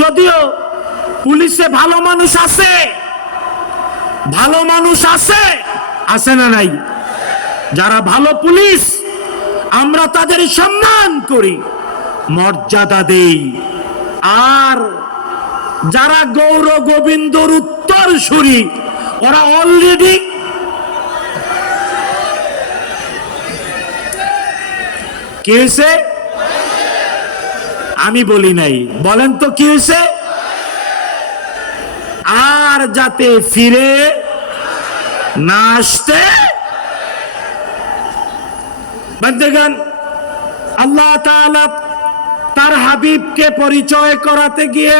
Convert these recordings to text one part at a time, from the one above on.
যদিও পুলিশে ভালো মানুষ আছে, ভালো মানুষ আছে, আছে না নাই? যারা ভালো পুলিশ আমরা তাদের সম্মান করি, মর্যাদা দেই। আর যারা গৌর গোবিন্দর উত্তরসূরি ওরা অলরেডি কি হয়েছে? আমি বলি নাই, বলেন তো কি হয়েছে? আর যাতে ফিরে না আসতে বন্ধুগণ, আল্লাহ তাআলা তার হাবিবকে পরিচয় করাতে গিয়ে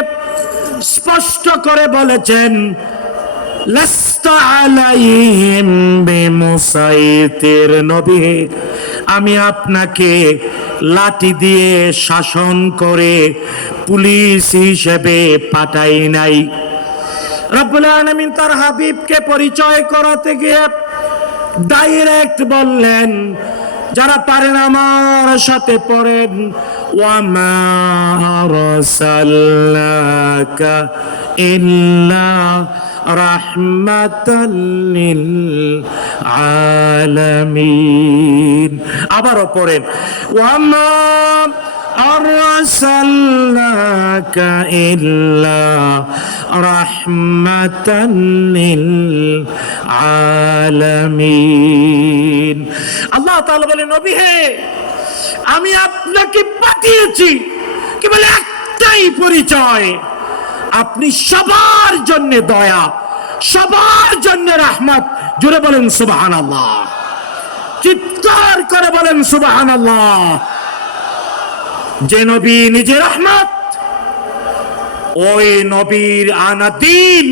স্পষ্ট করে বলেছেন, লাস্তা আলাইহিম বিমুসাইতির, নবী আমি আপনাকে লাঠি দিয়ে শাসন করে পুলিশ হিসেবে পাঠাই নাই। রব্বুল আলামিন তার হাবিবকে পরিচয় করাতে গিয়ে ডাইরেক্ট বললেন, যারা পারেন আমার সাথে পড়েন, ওয়ামা আরসালনাকা ইল্লা রাহমাতাল লিল আলামিন। আবারও পড়েন, ওয়ামা আরসালনাকা ইল্লা রাহমাতাল লিল আলামিন। আল্লাহ তাআলা বলেন, নবী হে আমি আপনাকে পাঠিয়েছি কেবল একটাই পরিচয়, আপনি সবার জন্য দয়া, সবার জন্য রহমত। জোরে বলেন সুবহানাল্লাহ, চিৎকার করে বলেন সুবহানাল্লাহ। যে নবী নিজে রহমত, ওই নবীর আনা দিন,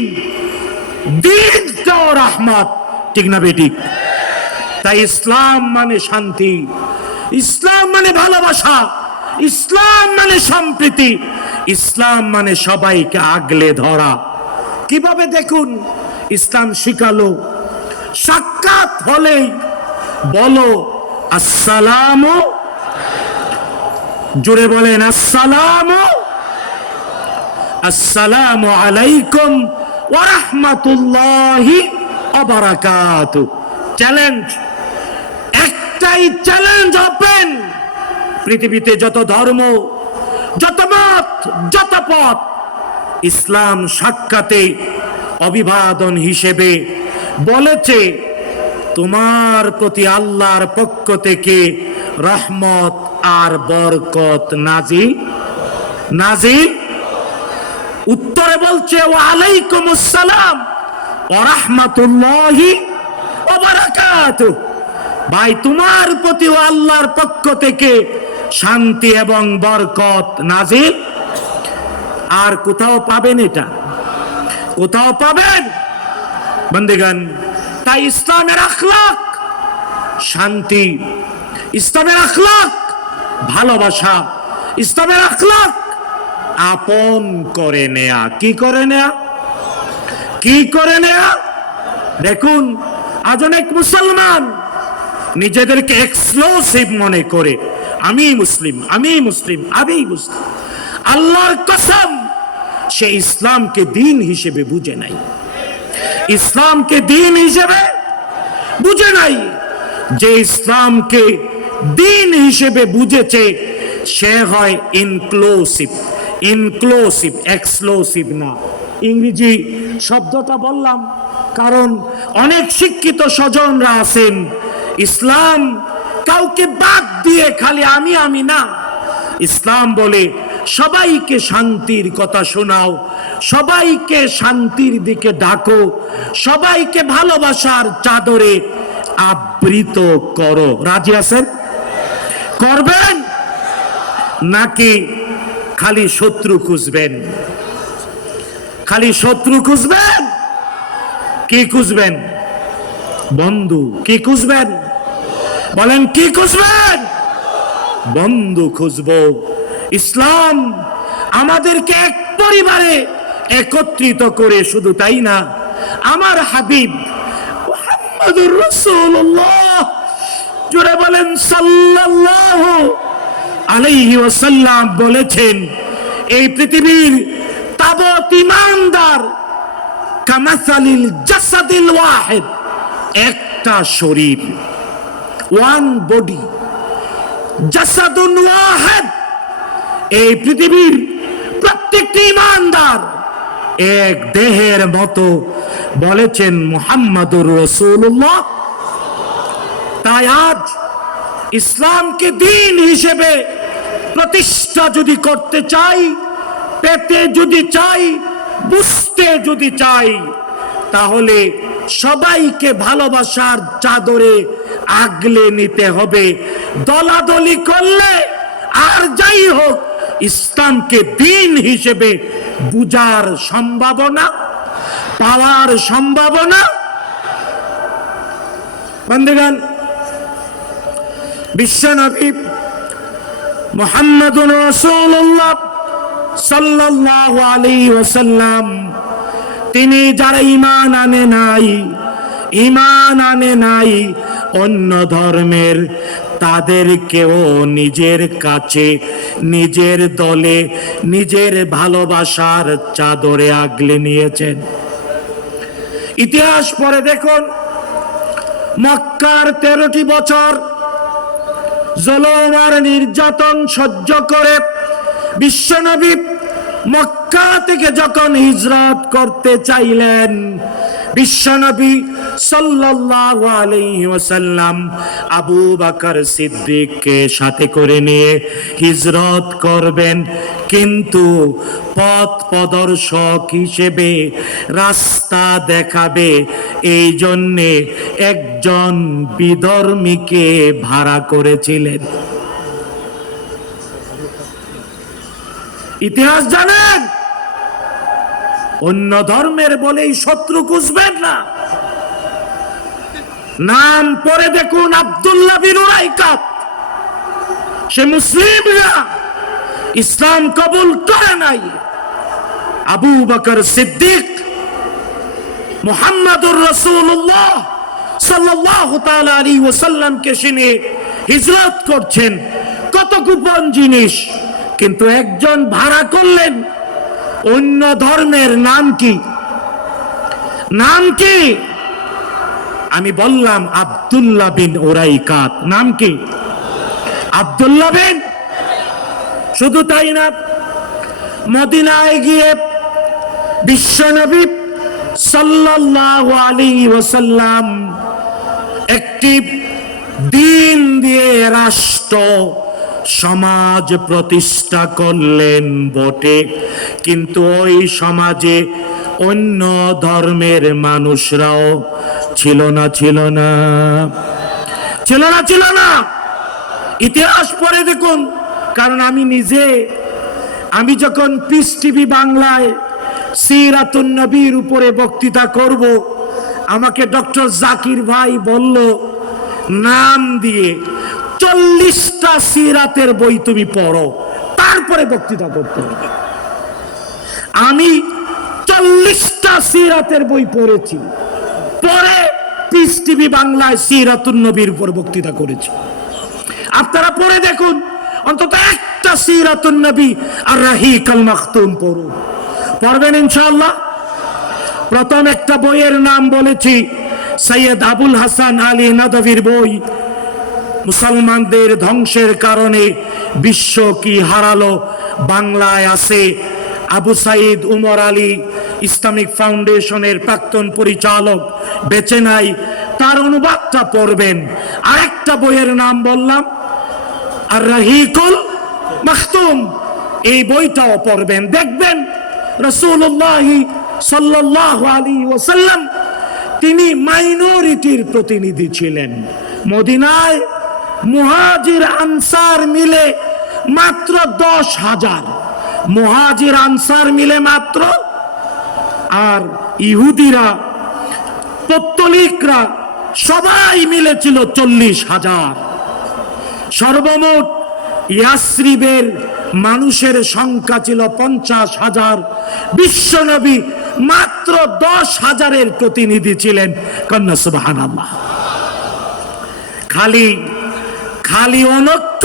দিনটাও রহমত, ঠিক না বেঠিক? তাই ইসলাম মানে শান্তি, ইসলাম মানে ভালোবাসা, ইসলাম মানে সম্প্রীতি, ইসলাম মানে সবাইকে আগলে ধরা। কিভাবে দেখুন ইসলাম শিখালো, সাক্ষাৎ হলেই বলো আসসালামু, জোরে বলেন আসসালামু, আসসালামু আলাইকুম ওয়া রাহমাতুল্লাহি ওয়া বারাকাতুহু। চ্যালেঞ্জ, একটাই চ্যালেঞ্জ ওপেন। পৃথিবীতে যত ধর্ম, যত মত, যত পথ, ইসলাম সাক্ষাতে অভিবাদন হিসেবে বলেছে, তোমার প্রতি আল্লাহর পক্ষ থেকে রহমত আর বরকত নাজিল নাজিল। উত্তরে বলছে ওয়া আলাইকুমুস সালাম ওয়া রাহমাতুল্লাহি ওয়া বারাকাতুহু। ভাই তোমার প্রতি আল্লাহর পক্ষ থেকে শান্তি এবং বরকত নাজিল। আর কোথাও পাবেন এটা? কোথাও পাবেন? বন্ধুগণ, তাই ইসলামের আখলাক শান্তি, ইসলামের আখলাক ভালোবাসা, ইসলামের আখলাক আপন করে নেয়া। কি করে নেয়া? কি করে নেয়া? দেখুন আজ অনেক মুসলমান নিজেদেরকে এক্সক্লুসিভ মনে করে, আমি মুসলিম, আমি মুসলিম, আমি মুসলিম। আল্লাহর কসম, সে ইসলামকে দিন হিসেবে বুঝে নাই, ইসলামকে দিন হিসেবে বুঝে নাই। যে ইসলামকে দিন হিসেবে বুঝেছে সে হয় ইনক্লুসিভ, ইনক্লুসিভ, এক্সক্লুসিভ না। ইংরেজি শব্দটা বললাম কারণ অনেক শিক্ষিত স্বজনরা আছেন, ইসলাম কাউকে বাদ দিয়ে খালি আমি আমি না, ইসলাম বলে সবাইকে শান্তির কথা শোনাও, সবাইকে শান্তির দিকে ডাকো, সবাইকে ভালোবাসার চাদরে আবৃত করো। রাজি আছেন? করবেন নাকি খালি শত্রু খুঁজবেন? খালি শত্রু খুঁজবেন? কি খুঁজবেন? বন্ধু। কি খুঁজবেন? বলেন কি খুঁজবেন? বন্ধু খুঁজবো। ইসলাম আমাদেরকে এক পরিবারে একত্রিত করে, শুধু তাই না, আমার হাবিব মুহাম্মদুর রাসূলুল্লাহ, জোরে বলেন সাল্লাল্লাহু আলাইহি ওয়াসাল্লাম বলেছেন, এই পৃথিবীর তাবৎ ইমানদার কামাসালিল জাসাদিল ওয়াহিদ, একটা শরীর, ওয়ান বডি, জাসাদুন ওয়াহিদ। এই পৃথিবীর প্রত্যেকটি ইমানদার এক দেহের মতো বলেছেন মুহাম্মাদুর রাসূলুল্লাহ। তাই আজ ইসলামকে দ্বীন হিসেবে প্রতিষ্ঠা যদি করতে চাই, পেতে যদি চাই, বুঝতে যদি চাই, তাহলে সবাইকে ভালোবাসার চাদরে আগলে নিতে হবে। দলাদলি করলে আর যাই হোক, ইসলামকে দ্বীন হিসেবে বুঝার সম্ভাবনা, পাওয়ার সম্ভাবনা। বন্ধুগণ, বিশ্বনবী মুহাম্মদুর রাসূলুল্লাহ সাল্লাল্লাহু আলাইহি ওয়াসাল্লাম, তিনি যারা ঈমান আনে নাই অন্য ধর্মের, তাদেরকেও নিজের কাছে, নিজের দলে, নিজের ভালোবাসার চাদরে আগলে নিয়েছেন। ইতিহাস পড়ে দেখুন, মক্কার 13টি বছর জুলুম আর নির্যাতন সহ্য করে বিশ্বনবী মক্কা থেকে যখন হিজরত করতে চাইলেন, বিশ্বনবী সাল্লাল্লাহু আলাইহি ওয়াসাল্লাম আবু বকর সিদ্দিককে সাথে করে নিয়ে হিজরত করবেন, কিন্তু পথ প্রদর্শক হিসেবে, রাস্তা দেখাবে, এই জন্যে একজন বিধর্মীকে ভাড়া করেছিলেন। ইতিহাস জানেন, অন্য ধর্মের বলেই শত্রু খুঁজবেন না। নাম পড়ে দেখুন, আব্দুল্লাহ বিন উরাইকাত। সে মুসলিম না, ইসলাম কবুল করে নাই। আবু বকর সিদ্দিক মুহাম্মাদুর রাসূলুল্লাহ সাল্লাল্লাহু তাআলা আলাইহি ওয়াসাল্লামকে শুনে হিজরত করছেন, কত গোপন জিনিস, কিন্তু একজন ভাড়া করলেন অন্য ধর্মের। নাম কি? নাম কি? আমি বললাম আব্দুল্লাহ বিন উরাইকাত। নাম কি? আব্দুল্লাহ বিন। শুধু তাই না, মদিনায় গিয়ে বিশ্বনবী সাল্লাল্লাহু আলাইহি ওয়াসাল্লাম একটি দিন দিয়ে রাষ্ট্র সমাজ প্রতিষ্ঠা করলেন বটে, কিন্তু ওই সমাজে অন্য ধর্মের মানুষরাও ছিল না। ইতিহাস পড়ে দেখুন, কারণ আমি যখন পিস টিভি বাংলায় সিরাতুন নবীর উপরে বক্তৃতা করব, আমাকে ডক্টর জাকির ভাই বলল, নাম দিয়ে 40টা সিরাতের বই তুমি পড়ো, তারপরে বক্তৃতা করতে হবে। আমি 40টা সিরাতের বই পড়েছি, পরে পিস টিভি বাংলায় সিরাতুন নবীর উপর বক্তৃতা করেছি। আপনারা পড়ে দেখুন, অন্তত একটা সিরাতুন নবী আর রাহিক আল মাখতুম পড়ুন, পড়বেন ইনশাআল্লাহ। প্রথম একটা বইয়ের নাম বলেছি, সৈয়দ আবুল হাসান আলী নদভীর বই, মুসলমানদের ধ্বংসের কারণে বিশ্ব কি হারালো, বাংলায় আছে। আবু সাইদ উমর আলী ইসলামিক ফাউন্ডেশনের প্রাক্তন পরিচালক বেঁচে নাই, তার অনুবাদটা পড়বেন। আরেকটা বইয়ের নাম বললাম আর রাহিকুল মাখতুম, এই বইটাও পড়বেন। দেখবেন রাসূলুল্লাহ সাল্লাল্লাহু আলাইহি ওয়াসাল্লাম তিনি মাইনরিটির প্রতিনিধি ছিলেন। মদিনায় মুহাজির আনসার মিলে মাত্র 10,000, মুহাজির আনসার মিলে মাত্র, আর ইহুদিরা, পত্তলিকরা সবাই মিলেছিল 40,000। সর্বমোট ইয়াসরিবের মানুষের সংখ্যা ছিল 50,000। বিশ্বনবী মাত্র 10,000-এর প্রতিনিধি ছিলেন। কন্যা সুবহানাল্লাহ। খালি অনক্য।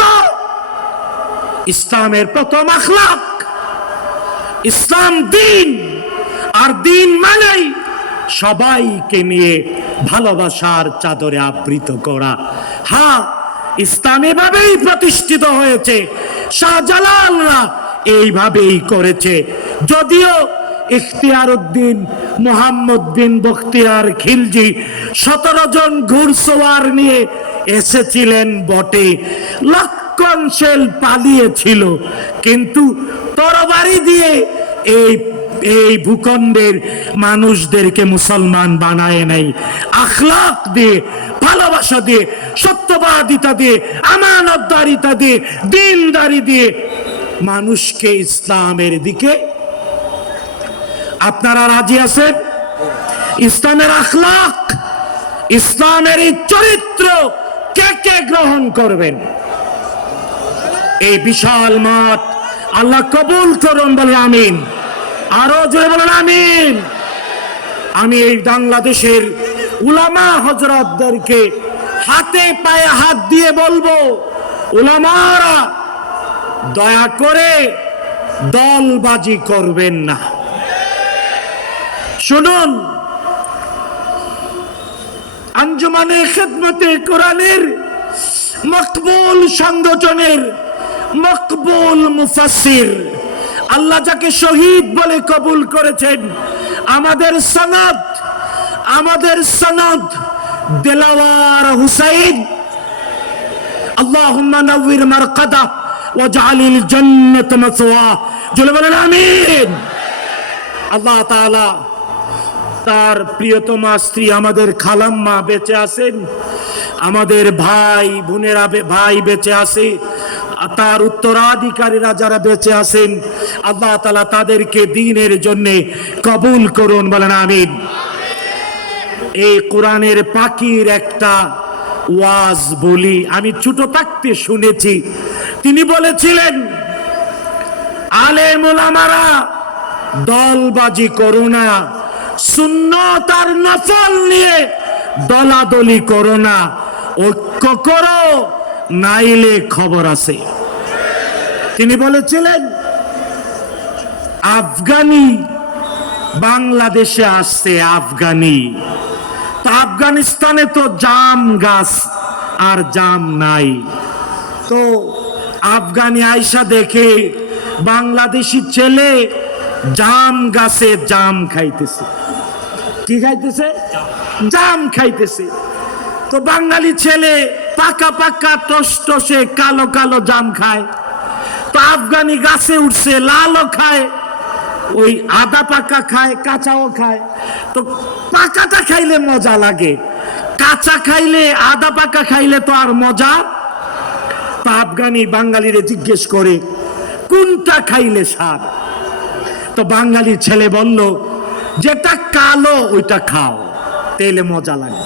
ইসলামের প্রথম আখলাক, ইসলাম দিন, আর দিন মানেই সবাইকে নিয়ে ভালোবাসার চাদরে আবৃত করা। হ্যাঁ, ইসলাম এভাবেই প্রতিষ্ঠিত হয়েছে, শাহজালালরা এইভাবেই করেছে। যদিও ইখতিয়ার উদ্দিন মোহাম্মদ বিন বখতিয়ার খিলজি 17 জন ঘুরসওয়ার নিয়ে এসেছিলেন বটে, লক্ষণ পালিয়েছিল, কিন্তু তরবারি দিয়ে এই ভূখণ্ডের মানুষদেরকে মুসলমান বানায় নাই। আখলাক দিয়ে, ভালোবাসা দিয়ে, সত্যবাদিতা দিয়ে, আমানতদারিতা দিয়ে, দিনদারি দিয়ে মানুষকে ইসলামের দিকে। আপনারা রাজি আছেন? ইসলামের আখলাক, ইসলামের এই চরিত্র কে কে গ্রহণ করবেন? এই বিশাল মাঠ আল্লাহ কবুল করুন, বলে আমিন। আরো জোরে বলেন আমিন। আমি এই বাংলাদেশের উলামা হযরতদেরকে হাতে পায়ে হাত দিয়ে বলবো, উলামারা দয়া করে দলবাজি করবেন না। শুনুন, আঞ্জুমানে খেদমতে কোরআনের মকবুল সংগঠনের মকবুল মুফাসসির, আল্লাহ যাকে শহীদ বলে কবুল করেছেন, আমাদের সনদ দিলাওয়ার হুসাইন, আল্লাহুম্মা নাওয়ির মারকাদা ওয়াজআলিল জান্নাত মাসওয়া। জোরে বলেন আমিন। আল্লাহ তাআলা তার প্রিয়তমা স্ত্রী আমাদের খালাম্মা বেঁচে আছেন, আমাদের ভাই বোনেরা বেঁচে আছে, তার উত্তরাধিকারীরা যারা বেঁচে আছেন, আল্লাহ তাআলা তাদেরকে দ্বীনের জন্য কবুল করুন, বলেন আমিন। এই কোরআনের পাখির একটা ওয়াজ বলি, আমি ছোট থাকতে শুনেছি। তিনি বলেছিলেন, আলেম ওলামারা দলবাজি করো না, সুন্নত আর নফল নিয়ে দলাদলি করো না, ঐক্য করো, নাইলে খবর আছে। তিনি বলেছিলেন, আফগানি বাংলাদেশে আসছে, আফগানি তো আফগানিস্তানে তো জাম গাছ আর জাম নাই, তো আফগানি আয়সা দেখে বাংলাদেশি ছেলে জাম গাছে জাম খাইতেছে। কি খাইতেছে? জাম খাইতেছে। তো বাঙালি ছেলে পাকা পাকা টসটসে কালো কালো জাম খায়, তো আফগানি গাছে উঠছে, লালও খায়, ওই আদা পাকা খায়, কাঁচাও খায়। তো পাকাটা খাইলে মজা লাগে, কাঁচা খাইলে, আদা পাকা খাইলে তো আর মজা। তো আফগানি বাঙালিরে জিজ্ঞেস করে, কোনটা খাইলে স্বাদ? তো বাঙালি ছেলে বলল, যেটা কালো ওইটা খাও, তেলে মজা লাগে।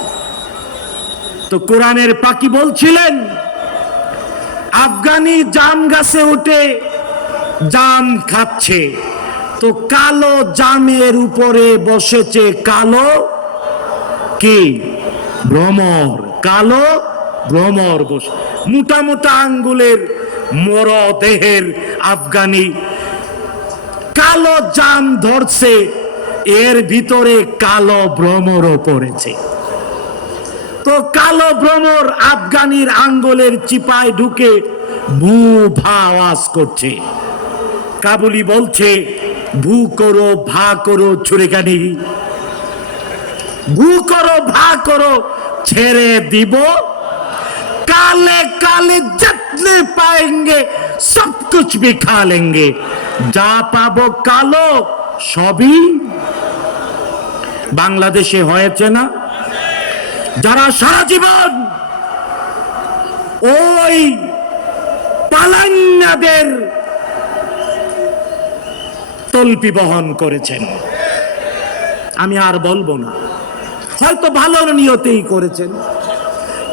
তো কোরআনের পাখি বলছিলেন, আফগানি জাম গাছে উঠে জাম খাচ্ছে, তো কালো জামের উপরে বসেছে কালো কি ভ্রমর, কালো ভ্রমর বসে, মোটা মোটা আঙ্গুলের মর দেহের আফগানি কালো জাম ধরছে, এর ভিতরে কালো ভ্রমরও পড়েছে। তো কালো ভ্রমর আফগানির আঙ্গুলের চিপায় ঢুকে ভূ ভা আওয়াজ করছে। কাবুলি বলছে, ভূ করো ভা করো ছুরেকানি, ভূ করো ভা করো ছেড়ে দিব, কালে কালে जितने पाएंगे सब कुछ भी खा लेंगे, যা পাবো কালো সবই। বাংলাদেশে হয়েছে না? যারা সারা জীবন ওই পালান্নাদের তলপি বহন করেছেন, আমি আর বলবো না, হয়তো ভালো নিয়তেই করেছেন,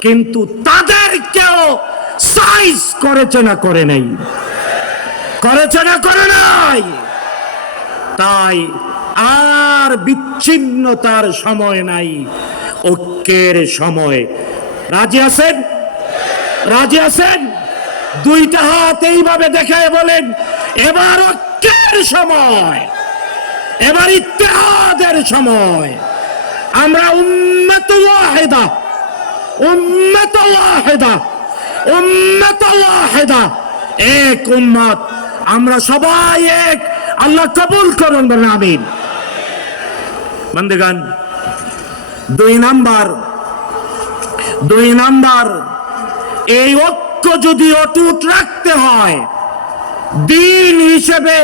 কিন্তু তাদেরকেও সাইজ করেছে না করে নাই, করেছে না করে নাই। তাই আর বিচ্ছিন্নতার সময় নাই, ঐক্যের সময়। রাজি আছেন? রাজি আছেন? দুইটা হাত এইভাবে দেখায় বলেন, এবার ঐক্যের ঐক্যের সময়, এবার ইত্তেহাদের সময়। আমরা উম্মত ওয়াহিদা, উম্মত ওয়াহিদা, উম্মত ওয়াহিদা, এক উম্মত। আমরা সবাই এক। আল্লাহ কবুল করুন, বলেন আমিন। বন্ধুগণ, দুই নাম্বার, এই ঐক্য যদি অটুট রাখতে হয়, দিন হিসেবে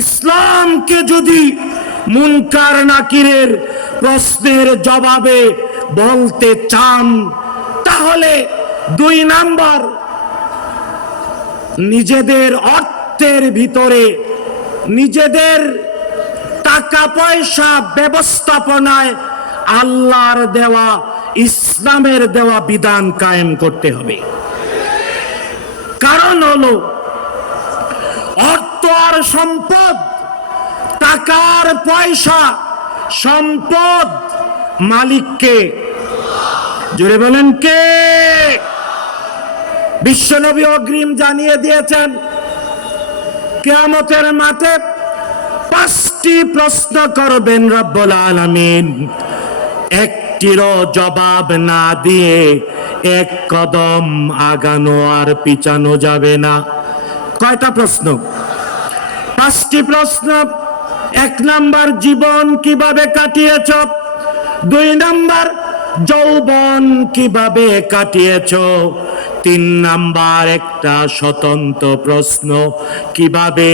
ইসলামকে যদি মুনকার নাকিরের প্রশ্নের জবাবে বলতে চান, তাহলে দুই নাম্বার, নিজেদের অর্থের ভিতরে, নিজেদের টাকা পয়সা ব্যবস্থাপনায় আল্লাহর দেওয়া, ইসলামের দেওয়া বিধান কায়েম করতে হবে। কারণ হলো, অর্থ আর সম্পদ, টাকার পয়সা, সম্পদ মালিককে, জোরে বলেন কে? বিশ্বনবী অগ্রিম জানিয়ে দিয়েছেন, কিয়ামতের মাঠে 5টি প্রশ্ন করবেন রব্বুল আলামিন। একটিরও জবাব না দিয়ে এক কদম আগানো আর পিছানো যাবে না। কয়টা প্রশ্ন? 5টি প্রশ্ন। 1 নাম্বার, জীবন কিভাবে কাটিয়েছ? 2 নাম্বার, যৌবন কিভাবে কাটিয়েছ? 3 নাম্বার, একটা স্বতন্ত্র প্রশ্ন, কিভাবে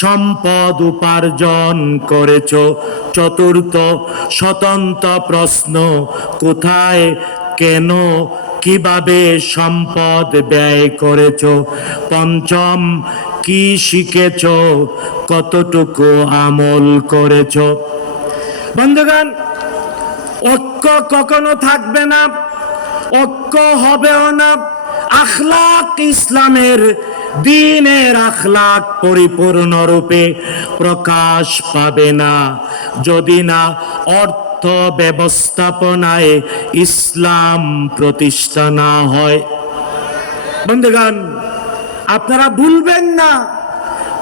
সম্পদ উপার্জন করেছ? 4র্থ স্বতন্ত্র প্রশ্ন, কোথায়, কেন, কিভাবে সম্পদ ব্যয় করেছ? 5ম, কি শিখেছ, কতটুকু আমল করেছ? বন্ধুগণ, ঐক্য কখনো থাকবে না, ঐক্য হবেও না। আখলাক, ইসলামের দ্বীনের আখলাক পরিপূর্ণরূপে প্রকাশ পাবে না যদি না অর্থ ব্যবস্থাপনায় ইসলাম প্রতিষ্ঠা না হয়। বন্ধুগণ, আপনারা ভুলবেন না,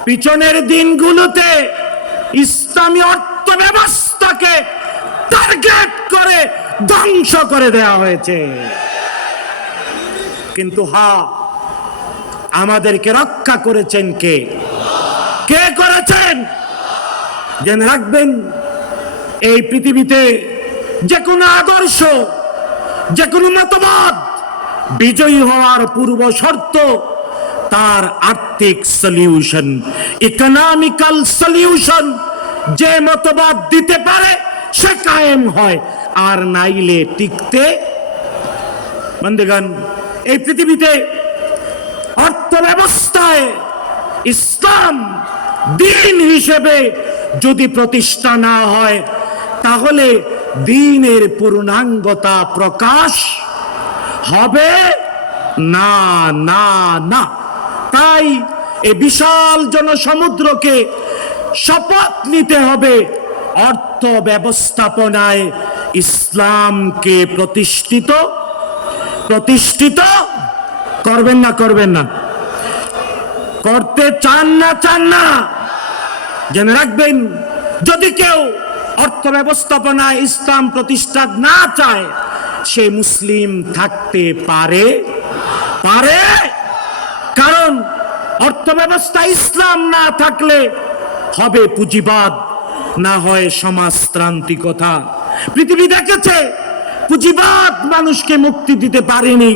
পিছনের দিনগুলোতে ইসলামী অর্থ ব্যবস্থাকে টার্গেট করে ধ্বংস করে দেওয়া হয়েছে। কিন্তু আমাদেরকে রক্ষা করেছেন কে? কে করেছেন? জেনে রাখবেন, এই পৃথিবীতে যে কোনো আদর্শ, যে কোনো মতবাদ বিজয়ী হওয়ার পূর্ব শর্ত তার আর্থিক সলিউশন, ইকোনমিক্যাল সলিউশন। যে মতবাদ দিতে পারে সে কায়েম হয়, আর নাইলে টিকতে। বন্ধুগণ, এই পৃথিবীতে অর্থ ব্যবস্থায় ইসলাম দ্বীন হিসেবে যদি প্রতিষ্ঠা না হয়, তাহলে দ্বীনের পূর্ণাঙ্গতা প্রকাশ হবে না, না, না। তাই এই বিশাল জনসমুদ্রকে শপথ নিতে হবে, অর্থ ব্যবস্থাপনায় ইসলামকে প্রতিষ্ঠিত করবেন না? করবেন না? করতে চান না? জেনে রাখবেন, যদি কেউ অর্থ ব্যবস্থাপনায় ইসলাম প্রতিষ্ঠা না চায়, সে মুসলিম থাকতে পারে। কারণ অর্থ ব্যবস্থা ইসলাম না থাকলে হবে পুঁজিবাদ, না হয় সমাজতান্ত্রিকতা। পৃথিবী দেখেছে, পুঁজিবাদ মানুষকে মুক্তি দিতে পারেনি,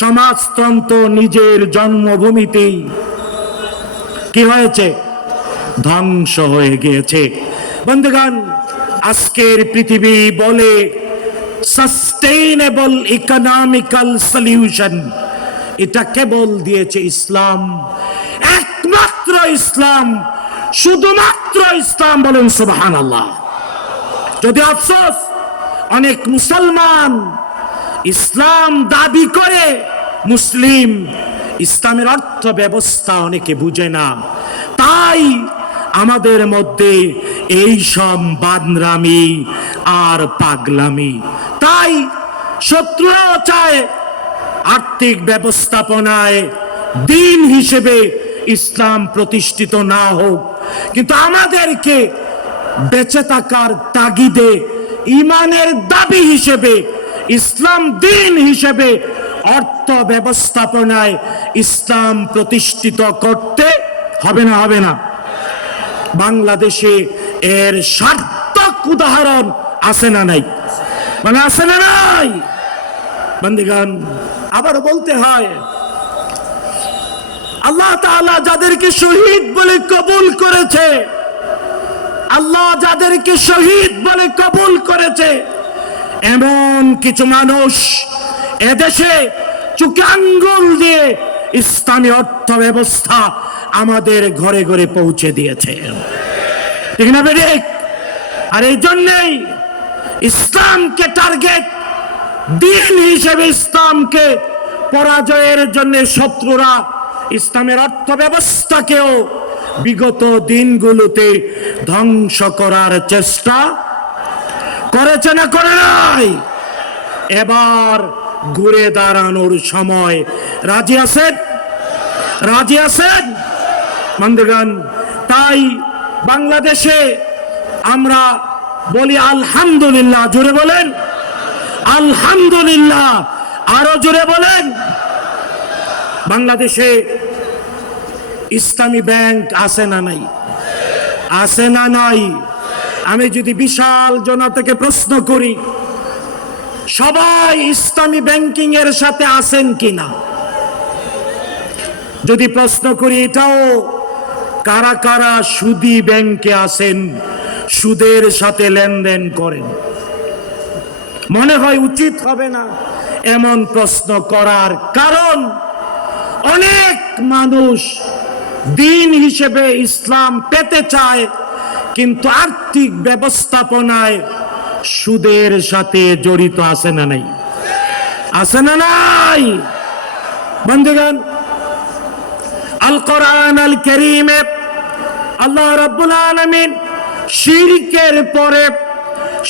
সমাজতন্ত্র নিজের জন্মভূমিতেই কি হয়েছে? ধ্বংস হয়ে গিয়েছে। বন্ধুগণ, আজকের পৃথিবী বলে সাস্টেইনেবল ইকোনমিক্যাল সলিউশন, এটা কেবল দিয়েছে ইসলাম, একমাত্র ইসলাম, শুধুমাত্র ইসলাম। বলেন সুবহানাল্লাহ। যদি আফসোস, অনেক মুসলমান ইসলাম দাবি করে মুসলিম, ইসলামের অর্থ ব্যবস্থা অনেকে বুঝে না। তাই আমাদের মধ্যে এই সব বাদরামি আর পাগলামি। তাই শত্রুরাও চায় আর্থিক ব্যবস্থাপনায় দ্বীন হিসেবে ইসলাম প্রতিষ্ঠিত না হোক, কিন্তু আমাদেরকে বেঁচে থাকার তাগিদে ইমানের দাবি হিসেবে, ইসলাম দিন হিসেবে অর্থ ব্যবস্থাপনায় ইসলাম প্রতিষ্ঠিত করতে হবে না? হবে না? বাংলাদেশে এর সার্থক উদাহরণ আছে না নাই? মানে আছে না নাই? বন্ধুগণ, আবার বলতে হয়, আল্লাহ তাআলা যাদেরকে শহীদ বলে কবুল করেছে, আল্লাহ যাদেরকে শহীদ বলে কবুল করেছে, এমন কিছু মানুষ এদেশে চোখে আঙ্গুল দিয়ে ইসলামী অর্থ ব্যবস্থা আমাদের ঘরে ঘরে পৌঁছে দিয়েছে, ঠিক না বেঠিক? আর এই জন্যই ইসলামকে টার্গেট, দিন হিসেবে ইসলামকে পরাজয়ের জন্য শত্রুরা ইসলামের অর্থ ব্যবস্থাকেও বিগত দিনগুলোতে ধ্বংস করার চেষ্টা করেছে না করে নাই? এবার ঘুরে দাঁড়ানোর সময় রাজি আছেন? রাজি আছেন বন্ধুগণ? তাই বাংলাদেশে আমরা বলি আলহামদুলিল্লাহ, জোরে বলেন আলহামদুলিল্লাহ, আরো জোরে বলেন। বাংলাদেশে ইসলামী ব্যাংক আছে না নাই? আছে না নাই? আমি যদি বিশাল জনতাকে প্রশ্ন করি, সবাই ইসলামী ব্যাংকিং এর সাথে আছেন কিনা? যদি প্রশ্ন করি এটাও, কারা কারা সুদী ব্যাংকে আছেন, সুদের সাথে লেনদেন করেন? মনে হয় উচিত হবে না এমন প্রশ্ন করার, কারণ অনেক মানুষ দিন হিসেবে ইসলাম পেতে চায়, কিন্তু আর্থিক ব্যবস্থাপনায় সুদের সাথে জড়িত আছে না নাই? আছে না নাই? বন্ধুগণ, আল কোরআন আল কারীমে আল্লাহ রাব্বুল আলামিন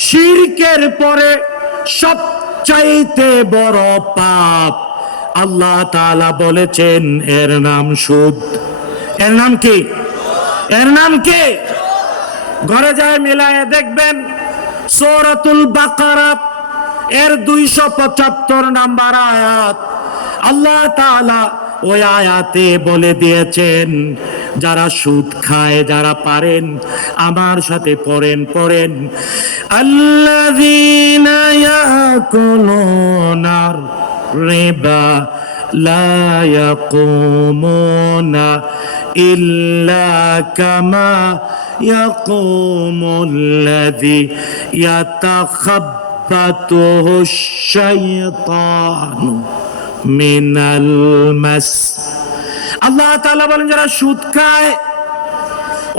শিরকের পরে সবচাইতে বড় পাপ আল্লাহ তাআলা বলেছেন, এর নাম সুদ। এর নাম কি? এর নাম কি? ঘরে যায় মিলায়ে দেখবেন, সূরাতুল বাকারা এর 275 নাম্বার আয়াত, আল্লাহ তাআলা ওই আয়াতে বলে দিয়েছেন, যারা সুদ খায়, যারা পারেন আমার সাথে পড়েন, আল্লাযীনা ইয়াকুলুনার রিবা লা ইয়াকুমুনা ইল্লা কামা ইয়াকুমুল্লাযী ইয়াতাখাব্বাতুহুশ শাইতানু মিনাল মাস। আল্লাহ তাআলা বলেন, যারা সুদ খায়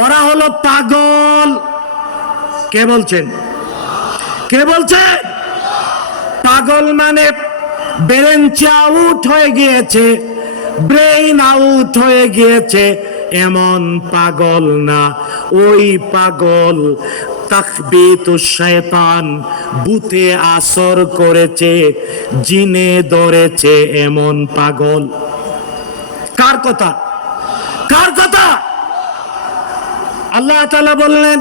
ওরা হলো পাগল। কে বলছেন? কে বলছেন? পাগল মানে ব্রেন আউট হয়ে গিয়েছে, ব্রেইন আউট হয়ে গিয়েছে এমন পাগল না, ওই পাগল তাকবীতুশ শয়তান, ভূতে আসর করেছে, জিনে ধরেছে এমন পাগল। কার কথা? কার কথা? আল্লাহ তাআলা বললেন,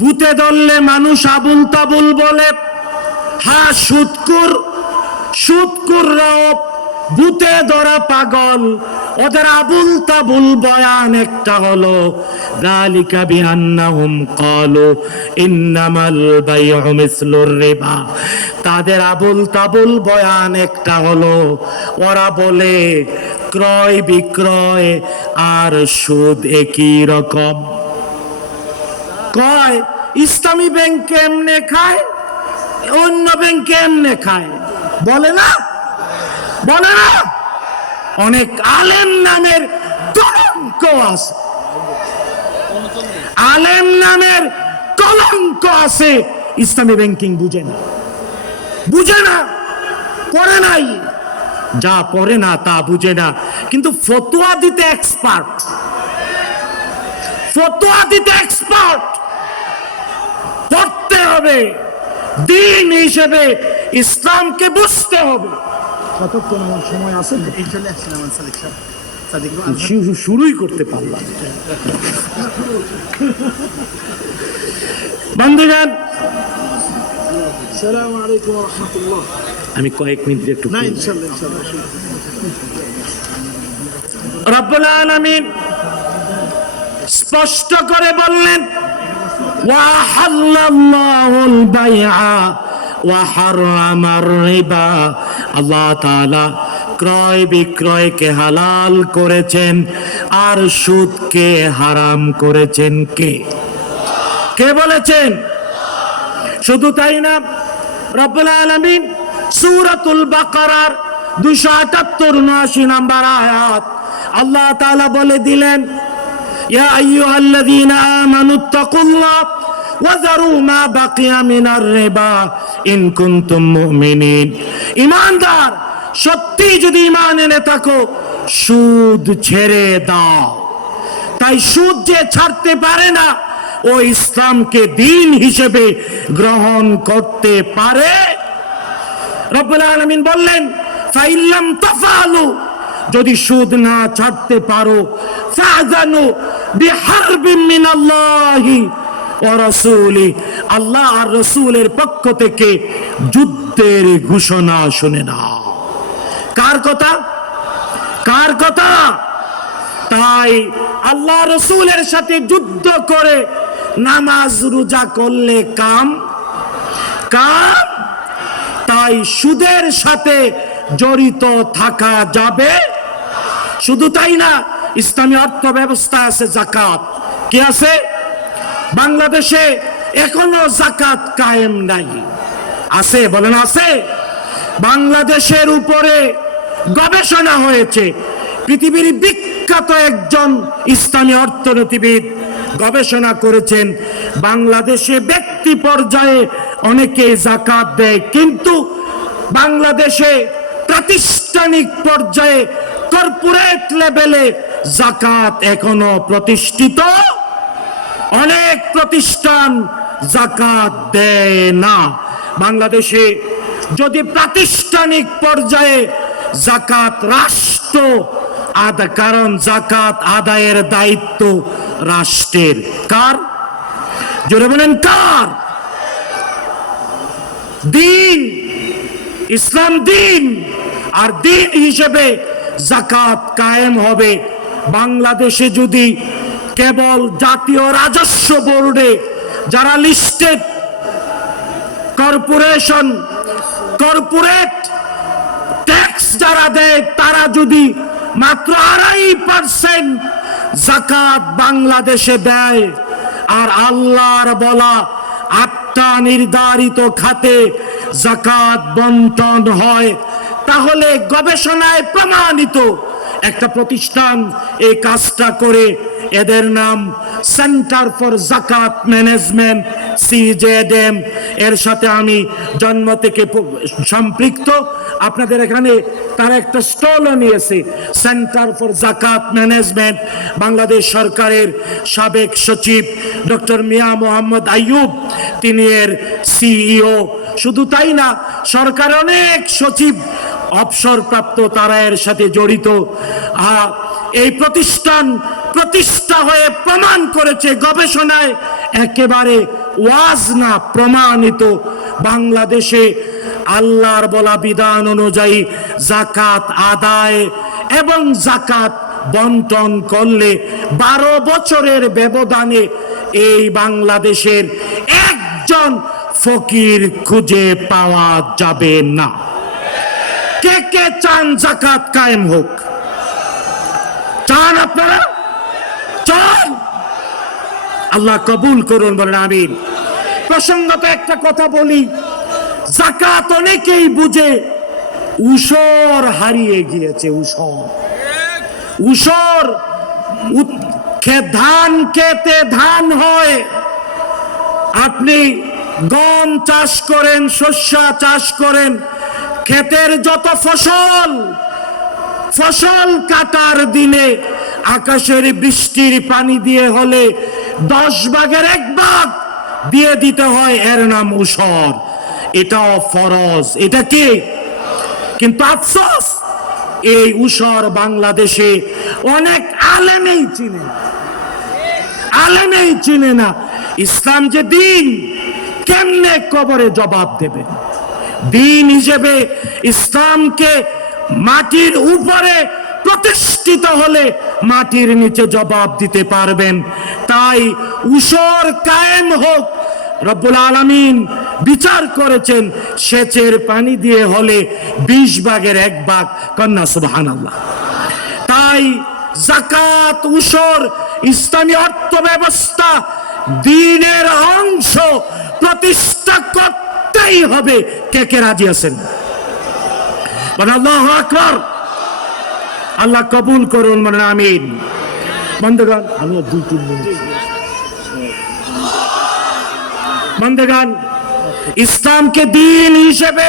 ভূতে ধরলে মানুষ আবুল তাবুল বলে। হ্যাঁ, সুদকুররাও ভূতে ধরা পাগল, ওদের আবুল তাবুল বয়ান একটা হলো, যালিকা বিআন্নাহুম ক্বালু ইন্নামাল বাইউ মিসলুর রিবা। তাদের আবুল তাবুল বয়ান একটা হলো, ওরা বলে ক্রয় বিক্রয় আর সুদ একই রকম। কয় ইসলামী ব্যাংক কেমনে খায়, অন্য ব্যাংক কেমনে খায়, বলে না? বলে না? অনেক আলেম নামের কলঙ্ক আছে, আলেম নামের কলঙ্ক আছে, ইসলামী ব্যাংকিং বুঝে না, বুঝে না, পড়ে নাই, যা পড়ে না তা বুঝে না, কিন্তু ফতোয়া দিতে এক্সপার্ট, ফতোয়া দিতে এক্সপার্ট। পড়তে হবে, দিন হিসেবে ইসলামকে বুঝতে হবে। কতক্ষণ আমার সময় আছে? শুরুই করতে পারলাম। বন্ধুগণ, আসসালামু আলাইকুম ওয়া রাহমাতুল্লাহ। আমি কয়েক মিনিট একটু না ইনশাআল্লাহ ইনশাআল্লাহ। রব্বুল আলামিন স্পষ্ট করে বললেন, ওয়া হাল্লাল্লাহুল বাইআ ওয়া হারামার রিবা। আল্লাহ তাআলা ক্রয় বিক্রয়কে হালাল করেছেন আর সুদকে হারাম করেছেন। কে বলেছেন? শুধু তাই না, রব্বুল আলামিন সূরাতুল বাকারার 278-79 নম্বর আয়াত আল্লাহ তাআলা বলে দিলেন, ইয়া আইয়ুহাল্লাযীনা আমানুত্তাকুল্লাহ ওয়া যারু মা বাকিয়া মিনার রিবা ইন কুনতুম মুমিনিন। ঈমানদার, সত্যি যদি ঈমান এনে থাকো, সুদ ছেড়ে দাও। তাই সুদ যে ছাড়তে পারে না, ও ইসলামকে দ্বীন হিসেবে গ্রহণ করতে পারে। রব্বুল আলামিন বললেন, ফাইল্লাম তাফআলু, যদি সুদ না ছাড়তে পারো, ফাযানু বিহারবিন মিনাল্লাহি ওয়া রাসূলি, আল্লাহ আর রাসূলের পক্ষ থেকে যুদ্ধের ঘোষণা শুনে নাও। কার কথা? কার কথা? তাই আল্লাহ রাসূলের সাথে যুদ্ধ করে নামাজ রোজা করলে কাম। তাই সুদের সাথে জড়িত থাকা যাবে। শুধু তাই না, ইসলামী অর্থ ব্যবস্থা আছে যাকাত। কি আছে? বাংলাদেশে এখনো যাকাত কায়েম নাই। আছে? বলেন আছে? বাংলাদেশের উপরে গবেষণা হয়েছে। পৃথিবীর বিখ্যাত একজন ইসলামী অর্থনীতিবিদ গবেষণা করেছেন, বাংলাদেশে ব্যক্তি পর্যায়ে অনেকে যাকাত দেয়, কিন্তু বাংলাদেশে প্রাতিষ্ঠানিক পর্যায়ে কর্পোরেট লেভেলে যাকাত এখনো প্রতিষ্ঠিত। অনেক প্রতিষ্ঠান যাকাত দেয় না। বাংলাদেশে যদি প্রাতিষ্ঠানিক পর্যায়ে যাকাত রাষ্ট্র কারণ যাকাত আদায়ের দায়িত্ব রাষ্ট্রের। কার? জোরে বলেন কার? দিন, ইসলাম দিন, আর দিন হিসেবে যাকাত কায়েম হবে। বাংলাদেশে যদি কেবল জাতীয় রাজস্ব বোর্ডে যারা লিস্টেড কর্পোরেশন, কর্পোরেট ট্যাক্স যারা দেয়, তারা যদি মাত্র 2.5% যাকাত বাংলাদেশে দেয়, আর আল্লাহর বলা 8টা নির্ধারিত খাতে যাকাত বন্টন হয়, তাহলে গবেষণায় প্রমাণিত একটা প্রতিষ্ঠান এই কাজটা করে। এদের নাম সেন্টার ফর যাকাত ম্যানেজমেন্ট, CZM। এর সাথে আমি জন্ম থেকে সম্পৃক্ত। আপনাদের এখানে তারা একটা স্টলও নিয়েছে, সেন্টার ফর যাকাত ম্যানেজমেন্ট। বাংলাদেশ সরকারের সাবেক সচিব ডক্টর মিয়া মোহাম্মদ আইয়ুব, তিনি এর CEO। শুধু তাই না, সরকার অনেক সচিব অবসরপ্রাপ্ত, তারা এর সাথে জড়িত। এই প্রতিষ্ঠান প্রতিষ্ঠা হয়ে প্রমাণ করেছে গবেষণায়, একেবারে ওয়াজ না, প্রমাণিত, বাংলাদেশে আল্লাহর বলা বিধান অনুযায়ী যাকাত আদায় এবং যাকাত বন্টন করলে 12 বছরের ব্যবধানে এই বাংলাদেশের একজন ফকির খুঁজে পাওয়া যাবে না। কে কে চান যাকাত কায়েম হোক? চান আপনারা? চান? আল্লাহ কবুল করুন, বলেন আমিন। প্রসঙ্গত একটা কথা বলি, যাকাত অনেকেই বুঝে, উসর হারিয়ে গিয়েছে। উসর ধান খেতে ধান হয়। আপনি গম চাষ করেন, শস্য চাষ করেন, ক্ষেতের যত ফসল কাটার দিনে আকাশের বৃষ্টির পানি দিয়ে হলে 10 ভাগের 1 ভাগ দিয়ে দিতে হয়, এর নাম উসর। এটাও ফরজ। এটা কি? কিন্তু আফসোস, এই উষর বাংলাদেশে অনেক আলেমেই চিনে না ইসলাম যে দিন কেমনে কবরে জবাব দেবে। দিন হিসেবে ইসলামকে মাটির উপরে প্রতিষ্ঠিত হলে মাটির নিচে জবাব দিতে পারবেন। তাই উসর কায়েম হোক, রব্বুল আলামিন বিচার করেছেন সেচের পানি দিয়ে হলে 20 ভাগের 1 ভাগ, কন্যা সুবহানাল্লাহ। তাই যাকাত, উসর, ইসলামী অর্থ ব্যবস্থা দ্বীনের অংশ প্রতিষ্ঠা করতেই হবে। কে কে রাজি আছেন? আল্লাহু আকবার। আল্লাহ কবুল করুন, মানে আমিন। বন্ধুগণ, আমি 2-3 মিনিট। বন্ধুগণ, ইসলামকে দ্বীন হিসেবে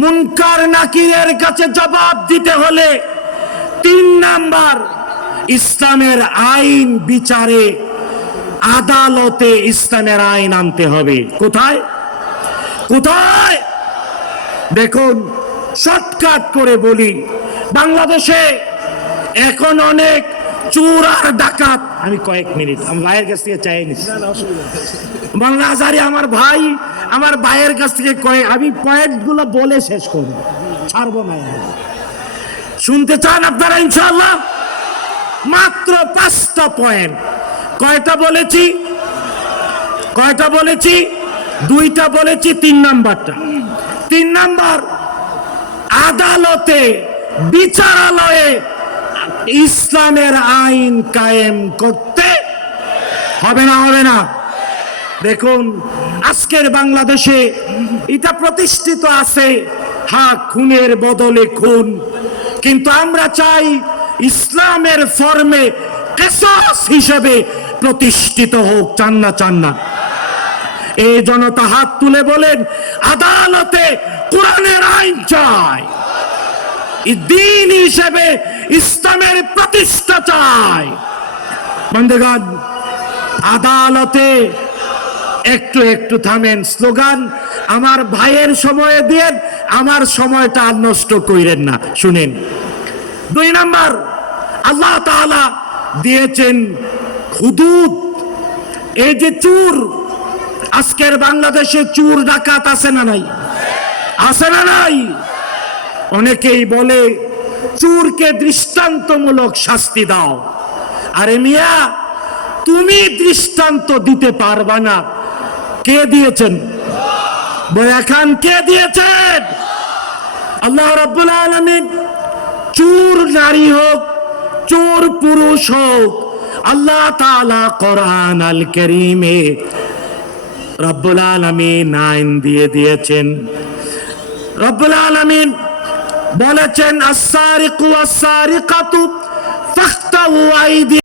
মুনকার নাকিরের কাছে জবাব দিতে হলে 3 নাম্বার, ইসলামের আইন বিচারে আদালতে ইসলামের আইন আনতে হবে। কোথায়? দেখুন, শর্টকাট করে বলি, বাংলাদেশে এখন অনেক চোর আর ডাকাত। আমি কয়েক মিনিট আমার ভাইয়ের কাছ থেকে চাই নিচ্ছি। বাংলা আজারি আমার ভাই, আমার ভাইয়ের কাছ থেকে আমি পয়েন্টগুলো বলে শেষ করব, ছাড়বো না। শুনতে চান আপনারা? ইনশাআল্লাহ মাত্র 5টা পয়েন্ট। কয়টা বলেছি? 2টা বলেছি, 3 নাম্বারটা। 3 নাম্বার, আদালতে, বিচারালয়ে ইসলামের আইন কায়েম করতে হবে না? দেখুন, আজকের বাংলাদেশে এটা প্রতিষ্ঠিত আছে, হ্যাঁ, খুনের বদলে খুন, কিন্তু আমরা চাই ইসলামের ফর্মে কিসাস হিসেবে প্রতিষ্ঠিত হোক। চান না? এই জনতা হাত তুলে বলেন, আদালতে কোরআনের আইন চাই, দ্বীন হিসেবে ইসলামের প্রতিষ্ঠা চাই। বন্ধুগণ, আদালতে একটু থামেন। স্লোগান আমার ভাইয়ের সময়ে দিয়ে আমার সময়টা আর নষ্ট কইরেন না। শুনেন, 2 নাম্বার, আল্লাহ তাআলা দিয়েছেন হুদুদ। এই যে চোর, আজকের বাংলাদেশে চোর ডাকাত আছে না নাই? অনেকেই বলে চোরকে দৃষ্টান্তমূলক শাস্তি দাও। আরে মিয়া, তুমি দৃষ্টান্ত দিতে পারবা না, কে দিয়েছেন? বয়াখান কে দিয়েছেন? আল্লাহ রাব্বুল আলামিন। চোর নারী হোক, চোর পুরুষ হোক, আল্লাহ তাআলা কোরআন আল কারীমে রব্বুল আলামিন আইন দিয়েছেন। রব্বুল আলামিন বলেছেন, আস-সারিকু ওয়াস-সারিকাতু ফাখতাউ আইদি